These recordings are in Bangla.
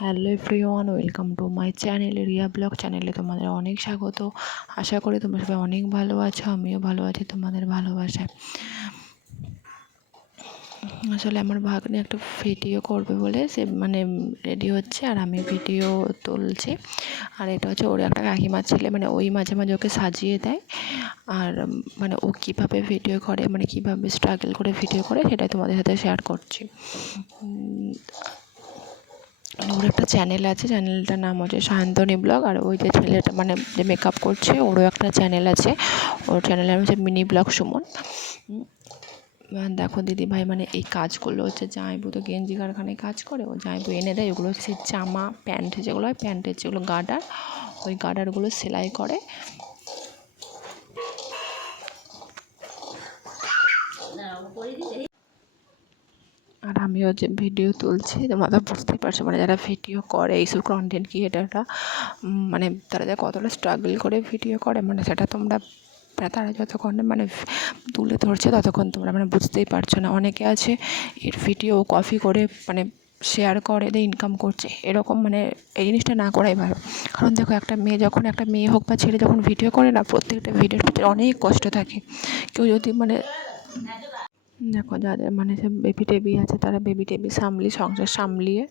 Hello everyone, welcome to my channel Riya blog চ্যানেলে তোমাদের অনেক স্বাগত। আশা করি তোমরা সবাই অনেক ভালো আছো, আমিও ভালো আছি তোমাদের ভালোবাসায়। আসলে আমার ভাগ্নে একটা ভিডিও করবে বলে সে রেডি হচ্ছে, আর আমি ভিডিও তুলছি। আর এটা হচ্ছে ওর একটা কাকিমার ছেলে, ওই মাঝে মাঝে ওকে সাজিয়ে দেয়। আর ও কীভাবে ভিডিও করে, কীভাবে স্ট্রাগল করে ভিডিও করে, সেটাই তোমাদের সাথে শেয়ার করছি। ওর একটা চ্যানেল আছে, চ্যানেলটার নাম হচ্ছে সায়ন্তনী ব্লগ। আর ওই যে ছেলেটা যে মেকআপ করছে, ওরও একটা চ্যানেল আছে। ওর চ্যানেলের নাম হচ্ছে মিনি ব্লগ সুমন। দেখো দিদি ভাই, এই কাজগুলো হচ্ছে জামাইবু তো গেঞ্জি কারখানায় কাজ করে, ও জামাইবু এনে দেয়। ওগুলো হচ্ছে জামা প্যান্ট, যেগুলো হয় প্যান্টের যেগুলো গার্ডার, ওই গার্ডারগুলো সেলাই করে। আর আমিও যে ভিডিও তুলছি, তোমরা তো বুঝতেই পারছো, যারা ভিডিও করে এইসব কন্টেন্ট ক্রিয়েটাররা, তারা যে কতটা স্ট্রাগল করে ভিডিও করে, সেটা তোমরা তারা যতক্ষণ তুলে ধরছে ততক্ষণ তোমরা বুঝতেই পারছো না। অনেকে আছে এর ভিডিও কপি করে শেয়ার করে দিয়ে ইনকাম করছে, এরকম এই জিনিসটা না করাই ভালো। কারণ দেখো, একটা মেয়ে হোক বা ছেলে যখন ভিডিও করে না, প্রত্যেকটা ভিডিওর ভিতরে অনেক কষ্ট থাকে। কেউ যদি দেখো, যাদের সব বেবি টেবি আছে, তারা বেবি টেবি সংসার সামলিয়ে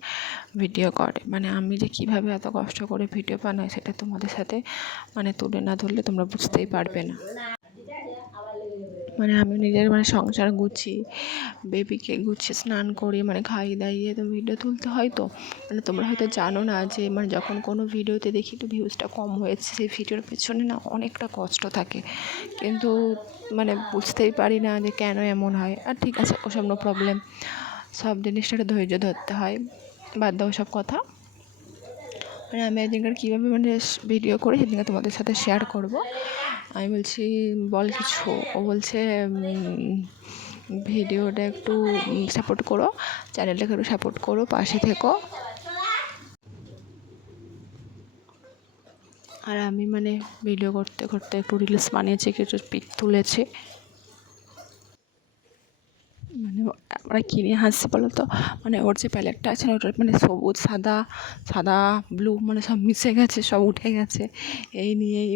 ভিডিও করে। আমি যে কীভাবে এত কষ্ট করে ভিডিও বানাই, সেটা তোমাদের সাথে তুলে না ধরলে তোমরা বুঝতেই পারবে না। আমি নিজের সংসার গুছিয়ে, বেবিকে গুছিয়ে স্নান করিয়ে খাইয়ে দাইয়ে তো ভিডিও তুলতে হয়। তো তোমরা হয়তো জানো না যে যখন কোনো ভিডিওতে দেখি একটু ভিউজটা কম হয়েছে, সেই ভিডিওর পেছনে না অনেকটা কষ্ট থাকে, কিন্তু বুঝতেই পারি না যে কেন এমন হয়। আর ঠিক আছে, ওসব নো প্রবলেম, সব জিনিসটা একটু ধৈর্য ধরতে হয়, বাদ দাও সব কথা। আমি একদিনকার কীভাবে ভিডিও করে সেদিনকে তোমাদের সাথে শেয়ার করব। আমি বলছি, বল কিছু। ও বলছে, ভিডিওটা একটু সাপোর্ট করো, চ্যানেলটাকে একটু সাপোর্ট করো, পাশে থেকো। আর আমি ভিডিও করতে করতে একটু রিলস বানিয়েছি, কিছু পিক তুলেছি। আমরা কিনে হাসছি বলো তো, ওর যে প্যালেটটা আছে না, ওটার সবুজ সাদা সাদা ব্লু সব মিশে গেছে, সব উঠে গেছে। এই নিয়েই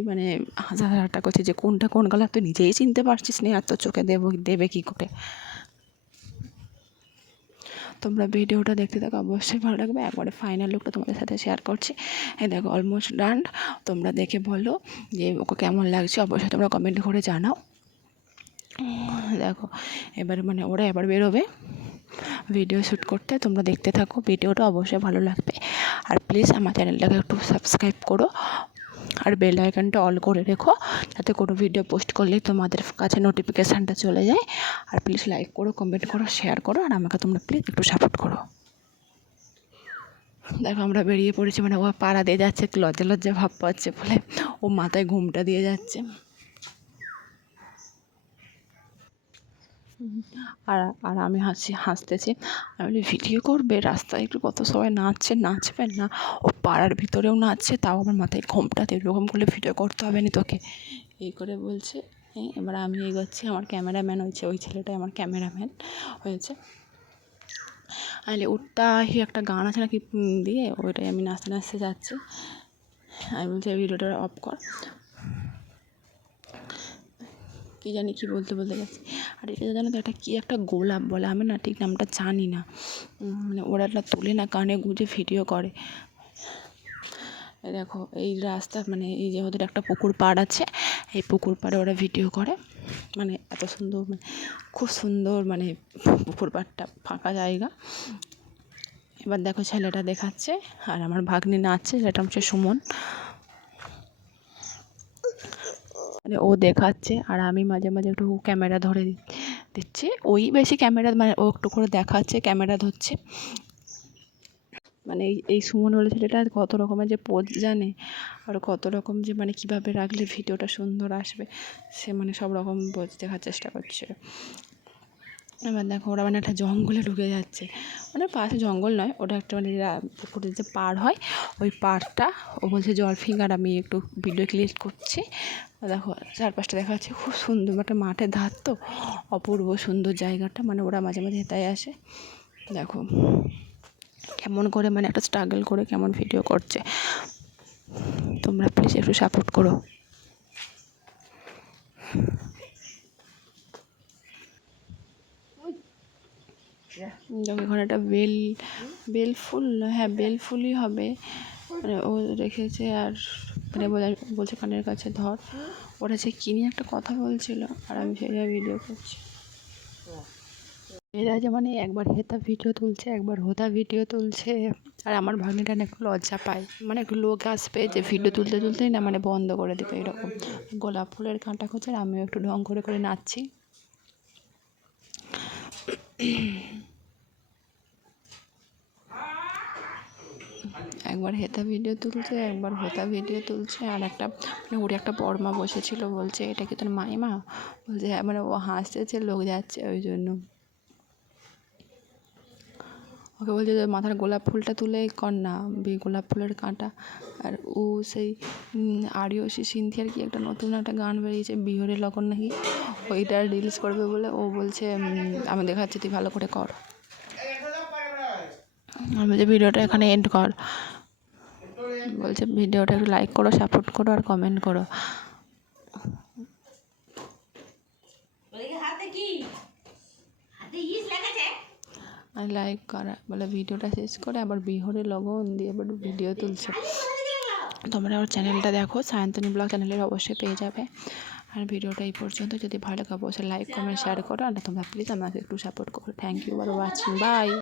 হাসাহাসাটা করছে যে কোনটা কোন কালার তুই নিজেই চিনতে পারছিস না, এত চোখে দেবে কী করে। তোমরা ভিডিওটা দেখতে থাকো, অবশ্যই ভালো লাগবে। একবারে ফাইনাল লুকটা তোমাদের সাথে শেয়ার করছি। এই দেখো, অলমোস্ট ডান। তোমরা দেখে বলো যে ওকে কেমন লাগছে, অবশ্যই তোমরা কমেন্ট করে জানাও। দেখো, এবারে ওরা এবার বেরোবে ভিডিও শ্যুট করতে। তোমরা দেখতে থাকো, ভিডিওটা অবশ্যই ভালো লাগবে। আর প্লিজ আমার চ্যানেলটাকে একটু সাবস্ক্রাইব করো, আর বেল আইকনটা অল করে রেখো, যাতে কোনো ভিডিও পোস্ট করলে তোমাদের কাছে নোটিফিকেশানটা চলে যায়। আর প্লিজ লাইক করো, কমেন্ট করো, শেয়ার করো, আর আমাকে তোমরা প্লিজ একটু সাপোর্ট করো। দেখো, আমরা বেরিয়ে পড়েছি, ও পাড়া দিয়ে যাচ্ছে, একটু লজ্জা লজ্জা ভাব পাচ্ছে বলে ও মাথায় ঘুমটা দিয়ে যাচ্ছে। আর আর আমি হাসতেছি। আমি বলি, ভিডিও করবে, রাস্তায় একটু কত সবাই নাচবে না, ও পাড়ার ভিতরেও নাচছে, তাও আমার মাথায় ঘোমটা দিয়ে, এরকম করলে ভিডিও করতে হবে না তোকে, এই করে বলছে। এবার আমি এগোচ্ছি, আমার ক্যামেরাম্যান হয়েছে, ওই ছেলেটাই আমার ক্যামেরাম্যান হয়েছে। আরে উত্তাহি একটা গান আছে নাকি দিয়ে, ওইটাই আমি নাচতে নাচতে যাচ্ছি। আমি বলছি, ভিডিওটা অফ কর, কী জানি কী বলতে যাচ্ছি। আর এটা জানো তো, একটা কী একটা গোলাপ বলে, আমি না ঠিক নামটা জানি না। ওরা একটা তুলে না কানে গুঁজে ভিডিও করে। দেখো, এই রাস্তা এই যে ওদের একটা পুকুর পাড় আছে, এই পুকুর পাড়ে ওরা ভিডিও করে। এত সুন্দর, খুব সুন্দর পুকুর পাড়টা, ফাঁকা জায়গা। এবার দেখো, ছেলেটা দেখাচ্ছে, আর আমার ভাগ্নি নাচছে, সেটা হচ্ছে সুমন। ও দেখাচ্ছে, আর আমি মাঝে মাঝে একটু ক্যামেরা ধরে দিচ্ছি। ওই বেশি ক্যামেরা ও একটু করে দেখাচ্ছে, ক্যামেরা ধরছে। এই সুমন বলে ছেলেটা কত রকমের যে পোজ জানে, আর কত রকম যে কীভাবে রাখলে ভিডিওটা সুন্দর আসবে, সে সব রকম পোজ দেখার চেষ্টা করছে। এবার দেখো, ওরা একটা জঙ্গলে ঢুকে যাচ্ছে, পাশে জঙ্গল নয়, ওটা একটা পুকুরের যে পাড় হয়, ওই পাড়টা। ও বলছে জল ফিঙ্গার, আমি একটু ভিডিও ক্লিক করছি। দেখো, চারপাশটা দেখা যাচ্ছে, খুব সুন্দর, একটা মাঠের ধার তো, অপূর্ব সুন্দর জায়গাটা। ওরা মাঝে মাঝে হেঁটে আসে। দেখো, কেমন করে মানে একটা স্ট্রাগল করে কেমন ভিডিও করছে। তোমরা প্লিজ একটু সাপোর্ট করো। ওখানে একটা বেল ফুল, হ্যাঁ বেলফুলই হবে, মানে ও রেখেছে। আর মানে বলছে কানের কাছে ধর, ওরা যে কি নিয়ে একটা কথা বলছিল আর আমি সেইভাবে ভিডিও করছি। এরা যে মানে একবার হেতা ভিডিও তুলছে, একবার হোতা ভিডিও তুলছে। আর আমার ভাগ্নিটা না একটু লজ্জা পায়, মানে একটু লোক আসবে যে ভিডিও তুলতে তুলতেই না মানে বন্ধ করে দেবে এরকম। গোলাপ ফুলের কাঁটা খুঁজছে আর আমিও একটু ঢং করে করে নাচছি। একবার হেতা ভিডিও তুলছে, একবার হোতা ভিডিও তুলছে। আর একটা মানে ওর একটা বড়মা বসেছিল, বলছে এটা কি তোর মাইমা? বলছে হ্যাঁ, মানে ও হাসতেছে, লোক যাচ্ছে ওই জন্য। ওকে বলছে যে মাথার গোলাপ ফুলটা তুলে কর না, গোলাপ ফুলের কাঁটা। আর ও সেই আরিয়সী সিনথিয়ার কি একটা নতুন একটা গান বেরিয়েছে বিহরে লগন নাকি, ওইটা রিলস করবে বলে ও বলছে আমি দেখাচ্ছি তুই ভালো করে কর। আমি বলছি ভিডিওটা এখানে এন্ড কর। বলছে ভিডিওটা একটু লাইক করো, সাপোর্ট করো আর কমেন্ট করো। আর লাইক করা বলে ভিডিওটা শেষ করে আবার বিহরে লগন দিয়ে আবার ভিডিও তুলছে। তোমরা ওর চ্যানেলটা দেখো, সায়ন্তনী ব্লগ চ্যানেলের অবশ্যই পেয়ে যাবে। আর ভিডিওটা এই পর্যন্ত, যদি ভালো লাগে অবশ্যই লাইক কমেন্ট শেয়ার করো। আর তোমরা প্লিজ আমাকে একটু সাপোর্ট করো। Thank you for watching, by.